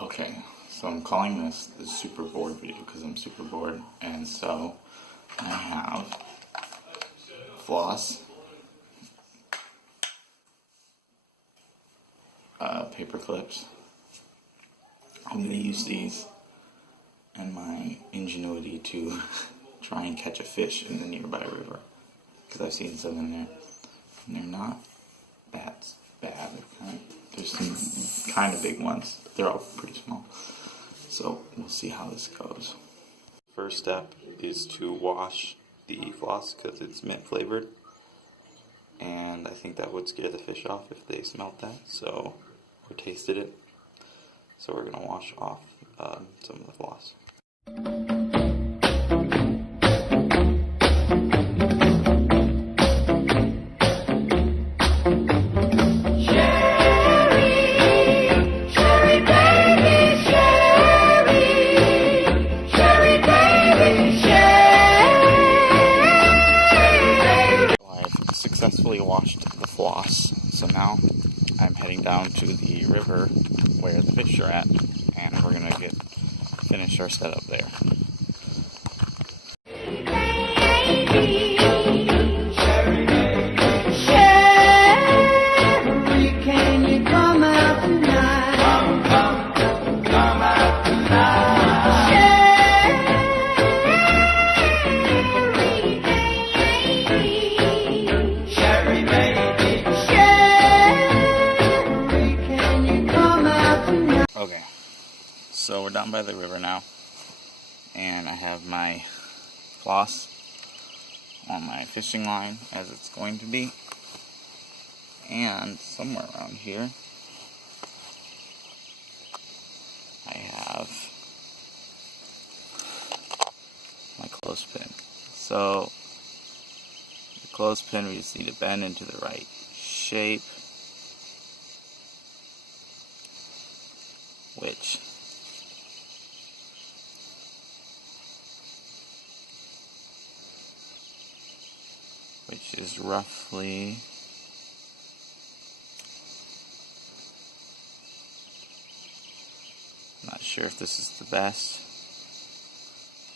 Okay, so I'm calling this the super bored video because I'm super bored, and so I have floss, paper clips. I'm going to use these and my ingenuity to try and catch a fish in the nearby river, because I've seen some in there, and they're not that bad. There's some kind of big ones, but they're all pretty small. So we'll see how this goes. First step is to wash the floss because it's mint flavored, and I think that would scare the fish off if they smelled that, so or tasted it. So we're gonna wash off some of the floss. Successfully washed the floss, so now I'm heading down to the river where the fish are at, and we're gonna finish our setup there. Okay, so we're down by the river now, and I have my floss on my fishing line as it's going to be, and somewhere around here I have my clothespin. So the clothespin, we just need to bend into the right shape, which is roughly not sure if this is the best.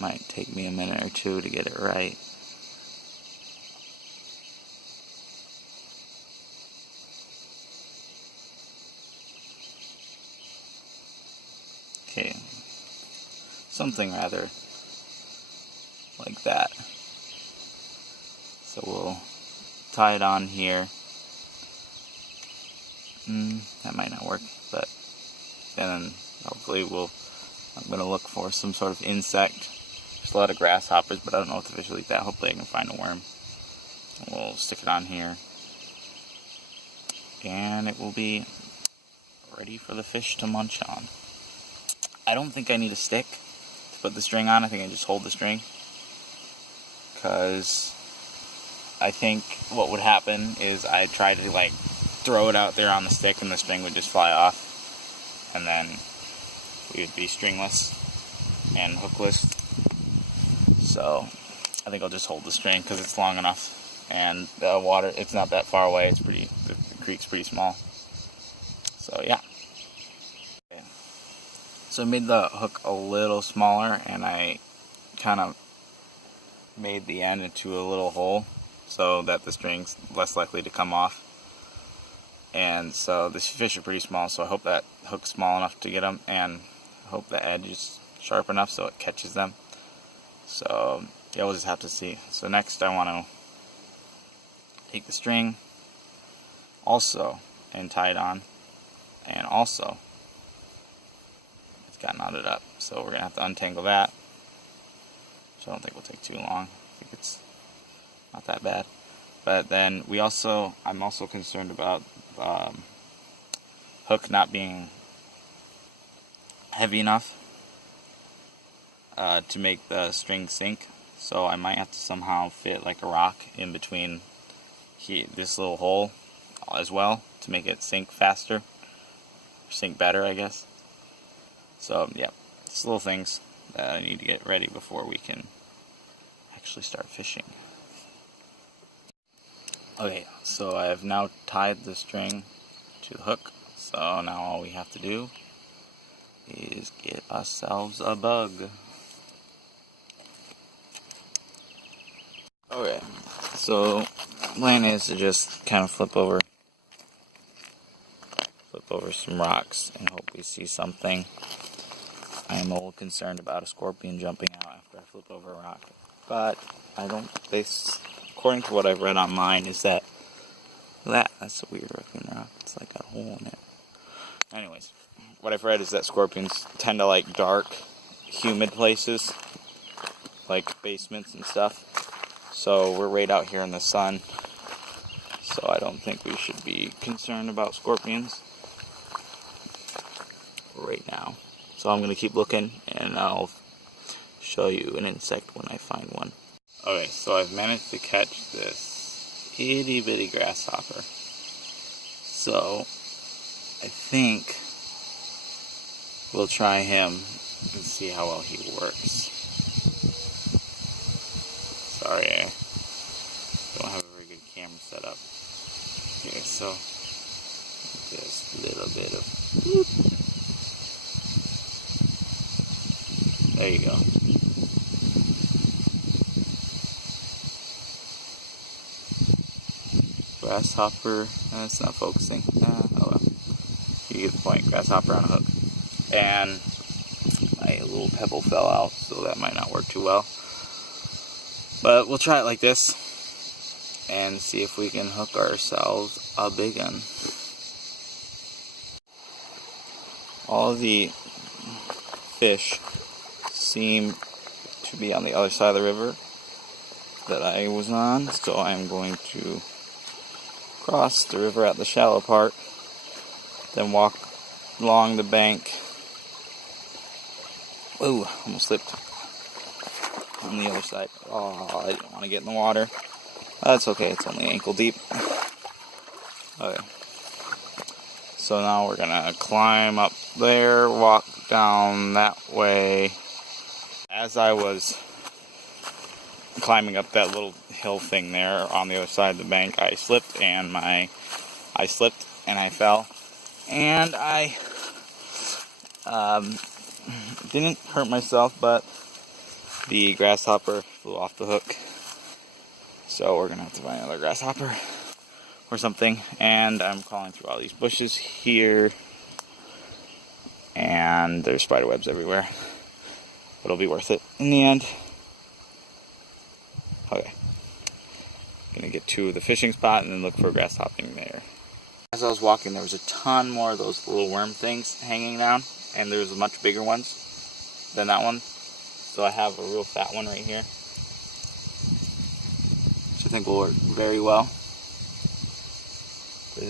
Might take me a minute or two to get it right. Okay, something rather like that. So we'll tie it on here. That might not work, but then hopefully I'm going to look for some sort of insect. There's a lot of grasshoppers, but I don't know if the fish will eat that. Hopefully I can find a worm. We'll stick it on here, and it will be ready for the fish to munch on. I don't think I need a stick to put the string on. I think I just hold the string, because I think what would happen is I'd try to throw it out there on the stick and the string would just fly off, and then we would be stringless and hookless. So I think I'll just hold the string because it's long enough, and the water, it's not that far away. The creek's pretty small. So yeah. Okay. So I made the hook a little smaller, and I kind of made the end into a little hole so that the string's less likely to come off. And so the fish are pretty small, so I hope that hook's small enough to get them, and I hope the edge is sharp enough so it catches them. So yeah, we'll just have to see. So next I want to take the string also and tie it on, and also it's got knotted up, so we're gonna have to untangle that, which I don't think will take too long. I think it's not that bad. But then I'm also concerned about hook not being heavy enough to make the string sink. So I might have to somehow fit like a rock in between this little hole as well to make it sink faster, sink better, I guess. So yeah, it's little things that I need to get ready before we can actually start fishing. Okay, so I have now tied the string to the hook, so now all we have to do Let's get ourselves a bug. Okay, so plan is to just kind of flip over some rocks and hope we see something. I am a little concerned about a scorpion jumping out after I flip over a rock, but I don't. According to what I've read online, is that's a weird looking rock. It's like a hole in it. Anyways, what I've read is that scorpions tend to like dark, humid places, like basements and stuff. So we're right out here in the sun, so I don't think we should be concerned about scorpions right now. So I'm going to keep looking, and I'll show you an insect when I find one. Okay, so I've managed to catch this itty bitty grasshopper. So I think we'll try him and see how well he works. Sorry, I don't have a very good camera set up. Okay, so just a little bit of whoop. There you go. Grasshopper, it's not focusing. Oh well. You get the point. Grasshopper on a hook. And my little pebble fell out, so that might not work too well. But we'll try it like this and see if we can hook ourselves a big one. All the fish seem to be on the other side of the river that I was on, so I'm going to cross the river at the shallow part, then walk along the bank. Ooh, almost slipped on the other side. Oh, I didn't want to get in the water. That's okay, it's only ankle deep. Okay. So now we're gonna climb up there, walk down that way. As I was climbing up that little hill thing there on the other side of the bank, I slipped and I fell. And I didn't hurt myself, but the grasshopper flew off the hook. So we're gonna have to find another grasshopper or something. And I'm crawling through all these bushes here, and there's spider webs everywhere. It'll be worth it in the end. Okay. Gonna get to the fishing spot and then look for grasshopping there. As I was walking, there was a ton more of those little worm things hanging down, and there was much bigger ones than that one. So I have a real fat one right here, which I think will work very well.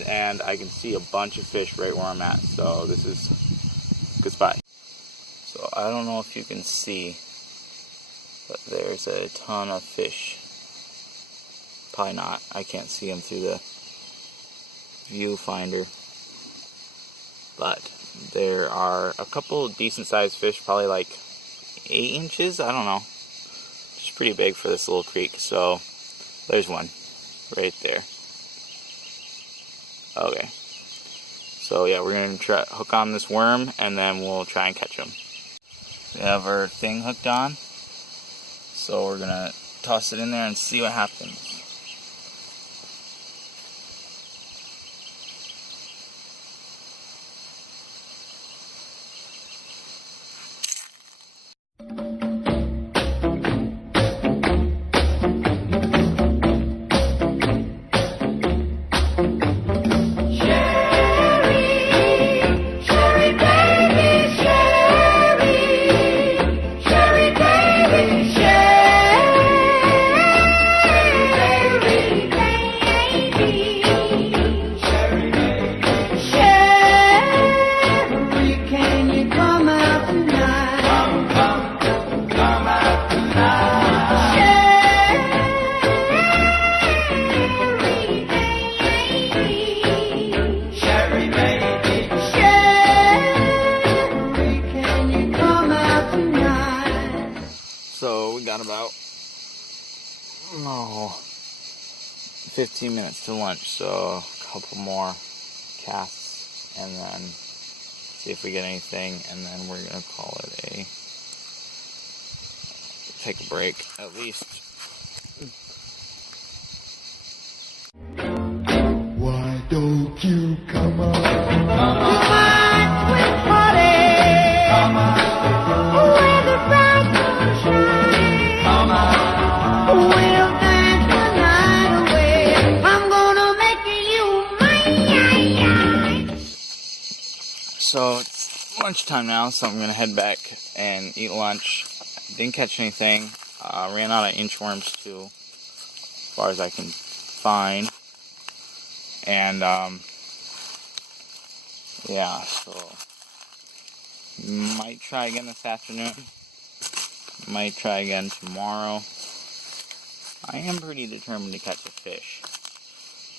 And I can see a bunch of fish right where I'm at, so this is a good spot. So I don't know if you can see, but there's a ton of fish. Probably not. I can't see them through the viewfinder. But there are a couple decent sized fish, probably like 8 inches, I don't know. Just pretty big for this little creek. So there's one right there. Okay. So yeah, we're going to hook on this worm and then we'll try and catch him. We have our thing hooked on. So we're going to toss it in there and see what happens. So we got about 15 minutes to lunch, so a couple more casts and then see if we get anything, and then we're gonna call it take a break at least. Why don't you come on? Come on, sweet Polly. Come on. Where the bright sun shines. Come on. We'll dance the night away. I'm gonna make you mine. So it's lunchtime now, so I'm gonna head back and eat lunch. Didn't catch anything. Ran out of inchworms too, as far as I can find. And yeah, so might try again this afternoon. Might try again tomorrow. I am pretty determined to catch a fish,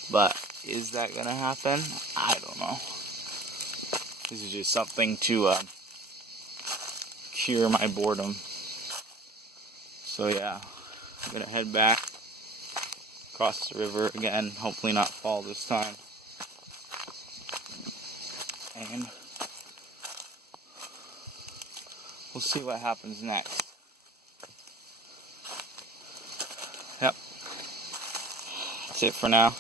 but is that gonna happen? I don't know. This is just something to cure my boredom. So yeah, I'm gonna head back across the river again, hopefully not fall this time. And we'll see what happens next. Yep. That's it for now.